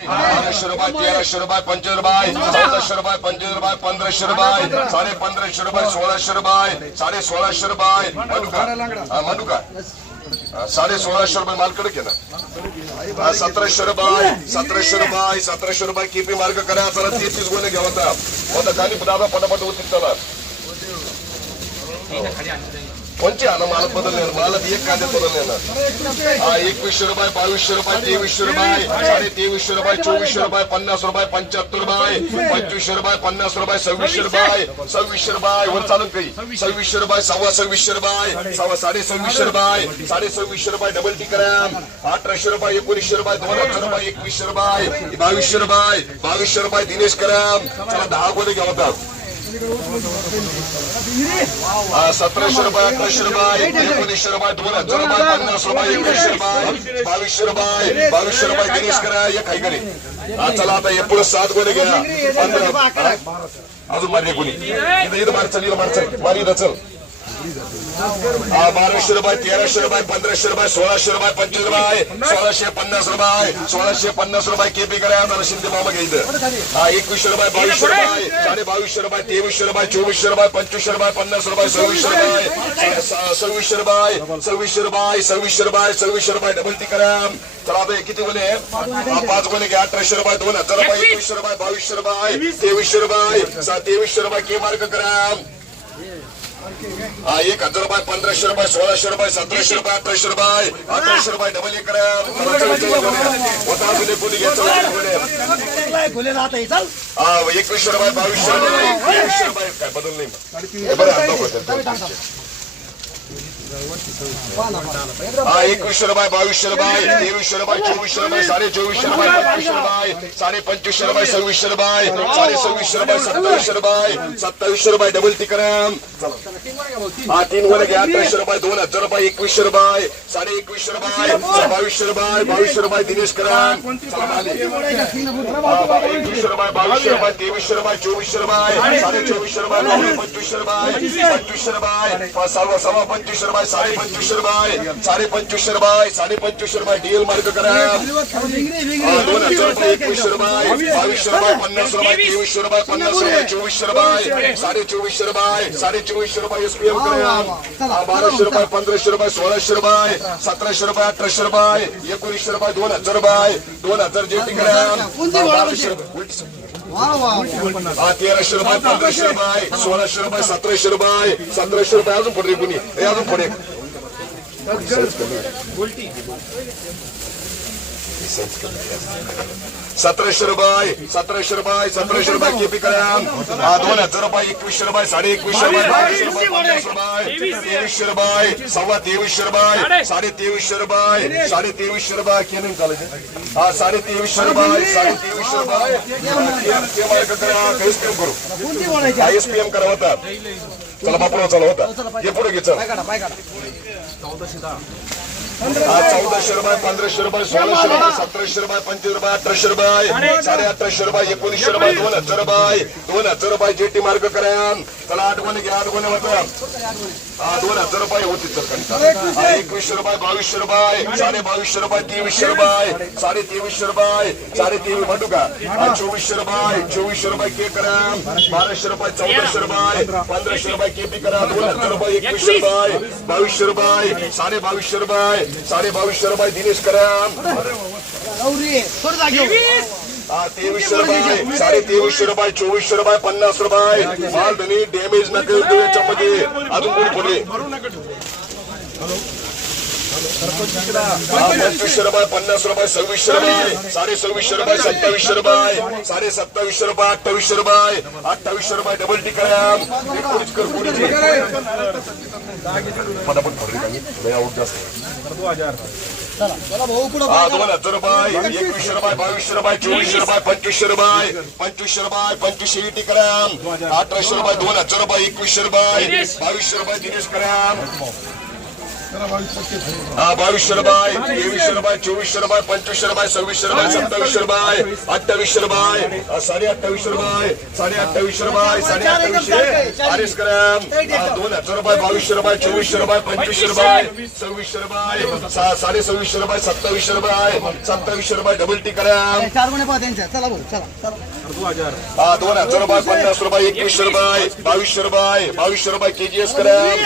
बाराशे रुपये तेराशे रुपये पंचवीस रुपये चौदाशे रुपये पंचवीस रुपये पंधराशे रुपये साडे पंधराशे रुपये सोळाशे रुपये साडे सोळाशे रुपये. मनुका. मनुका. साडे सोळाशे रुपये मालकडे केलं. सतराशे रुपये सतराशे रुपये सतराशे रुपये केपी मार्ग करा चला तीस गुन्हे घ्या होता. होता खाली दादा पटापट होती चला. कोणची आणा मला बदलले मला एक कांदे बदलले हा एकवीसशे रुपये बावीसशे रुपये तेवीसशे रुपये साडे तेवीसशे रुपये चोवीसशे रुपये पन्नास रुपये पंच्याहत्तर रुपये पंचवीसशे रुपये पन्नास रुपये सव्वीसशे रुपये सव्वीसशे रुपये वर चालून काही. सव्वीसशे रुपये सव्वा सव्वीसशे रुपये सव्वा साडे सव्वीसशे रुपये साडे सव्वीसशे रुपये डबल टी ग्रॅम अठराशे रुपये एकोणीसशे रुपये दोन हजार रुपये एकवीसशे रुपये बावीसशे रुपये बावीसशे रुपये दिनेश कराम. चला दहा गोळे घ्या सतराशे रुपये अठराशे रुपये एकोणीसशे रुपये दोन हजार रुपये पन्नास रुपये एकवीसशे रुपये बावीसशे रुपये बावीसशे रुपये गणेश करा एक काही करे चला आता हे पुढे सात गोळे घ्या. पंधरा. अजून मारले कोणी? इथं इथं मार चल इथं मार चल. मार इथं चल. बाराशे रुपये तेराशे रुपये पंधराशे रुपये सोळाशे रुपये पंचवीस रुपये सोळाशे पन्नास रुपये सोळाशे पन्नास रुपये केपी करा जरा शिंदे मामा घ्यायचं हा एकवीसशे रुपये बावीसशे रुपये साडे बावीसशे रुपये तेवीसशे रुपये चोवीसशे रुपये पंचवीसशे रुपये पन्नास रुपये सव्वीसशे रुपये सव्वीसशे रुपये सव्वीसशे रुपये सव्वीसशे रुपये सव्वीसशे रुपये डबल ती करा. चला आता किती हा, पाच गुन्हे घ्या अठराशे रुपये दोन हजार रुपये एकवीसशे रुपये बावीसशे रुपये तेवीसशे रुपये तेवीसशे रुपये के मार्क करा. हा एक हजार रुपये पंधराशे रुपये सोळाशे रुपये सतराशे रुपये अठराशे रुपये अठराशे रुपये डबल एक करा. एकवीसशे रुपये बावीसशे रुपये तेवीसशे रुपये काय बदल नाही. हे. हा एकवीसशे रुपये बावीसशे रुपये तेवीसशे रुपये चोवीसशे रुपये साडे चोवीसशे रुपये पंचवीसशे रुपये साडे पंचवीसशे रुपये सव्वीसशे रुपये साडे सव्वीसशे रुपये सत्तावीसशे रुपये सत्तावीसशे रुपये डबल तिकरम हा तीन वर घ्या अठराशे रुपये दोन हजार रुपये एकवीसशे रुपये साडे एकवीसशे रुपये बावीसशे रुपये बावीसशे रुपये दिनेश कराम एकवीसशे रुपये बावीसशे रुपये तेवीसशे रुपये चोवीसशे रुपये साडे चोवीसशे रुपये पंचवीसशे रुपये पंचवीसशे रुपये सव्वा सव्वा पंचवीसशे रुपये साडे पंचवीसशे रुपये साडे पंचवीसशे रुपये साडे पंचवीसशे रुपये डीएल मार्क करा. दोन हजार रुपये एकवीसशे रुपये बावीसशे रुपये पन्नास रुपये तेवीसशे रुपये पन्नास रुपये चोवीसशे रुपये साडे चोवीसशे रुपये साडे चोवीसशे रुपये एसपीएम करा. बाराशे रुपये पंधराशे रुपये सोळाशे रुपये सतराशे रुपये अठराशे रुपये एकोणीसशे रुपये दोन हजार रुपये दोन हजार जेटी करा. बाराशे रुपये हा तेराशे रुपये पंधराशे रुपये सोळाशे रुपये सतराशे रुपये सतराशे रुपये अजून पुढे कुणी? हे अजून पुढे. सतराशे रुपये सतराशे रुपये सतराशे रुपये केपी करा हा दोन हजार रुपये एकवीसशे रुपये साडे एकवीसशे रुपये बावीसशे रुपये पन्नास रुपये तेवीसशे रुपये सव्वा तेवीसशे रुपये साडे तेवीसशे रुपये साडे तेवीसशे रुपये केलं चालायचं हा साडे तेवीसशे रुपये. साडे तेवीसशे रुपये एसपीएम करू? हा एसपीएम करा होता. चला बापू चला होता. हे पुढे घे चल. हा चौदाशे रुपये पंधराशे रुपये सोळाशे रुपये सतराशे रुपये पंचवीस रुपये अठराशे रुपये साडे अठराशे रुपये एकोणीसशे रुपये दोन हजार रुपये दोन हजार रुपये जेटी मार्ग करा चला आठ गुन्हे घ्या आठ गुन्हे होता हा दोन हजार रुपये होती सर हा एकवीसशे रुपये बावीसशे रुपये साडे बावीसशे रुपये तेवीसशे रुपये साडे तेवीसशे रुपये साडे तेवीस म्हणू का हा चोवीसशे रुपये चोवीसशे रुपये के करा बाराशे रुपये चौदाशे रुपये पंधराशे रुपये केपी करा दोन हजार रुपये एकवीसशे रुपये बावीसशे रुपये साडे बावीसशे रुपये साडे बावीसशे रुपये दिनेश हा. तेवीसशे रुपये साडे तेवीसशे रुपये चोवीसशे रुपये पन्नास रुपये माल धनी डॅमेज नका देऊ याच्यामध्ये. अजून कोणी पुढे? हा, पंचवीसशे रुपये पन्नास रुपये सव्वीसशे रुपये साडे सव्वीसशे रुपये सत्तावीसशे रुपये साडे सत्तावीसशे रुपये अठ्ठावीसशे रुपये अठ्ठावीसशे रुपये डबल टी पटापट मी? लय आऊट जास्त. हा दोन हजार रुपये एकवीसशे रुपये बावीसशे रुपये चोवीसशे रुपये पंचवीसशे रुपये पंचवीसशे रुपये पंचवीसशे इटी ग्राम अठराशे रुपये दोन हजार रुपये एकवीसशे रुपये बावीसशे रुपये दिनेश ग्राम हा बावीसशे रुपये तेवीसशे रुपये चोवीसशे रुपये पंचवीसशे रुपये सव्वीसशे रुपये सत्तावीसशे रुपये अठ्ठावीसशे रुपये हा, साडे अठ्ठावीसशे रुपये साडे अठ्ठावीसशे रुपये साडे अठ्ठावीसशे हा, दोन हजार रुपये बावीसशे रुपये चोवीसशे रुपये पंचवीसशे रुपये सव्वीसशे रुपये सा- साडे सव्वीसशे रुपये सत्तावीसशे रुपये सत्तावीसशे रुपये डबल टी ग्राम चार गुणे पाहा त्यांच्या चला भाऊ चला चला. हा दोन हजार रुपये पन्नास रुपये एकवीसशे रुपये बावीसशे रुपये बावीसशे रुपये केजीएस ग्राम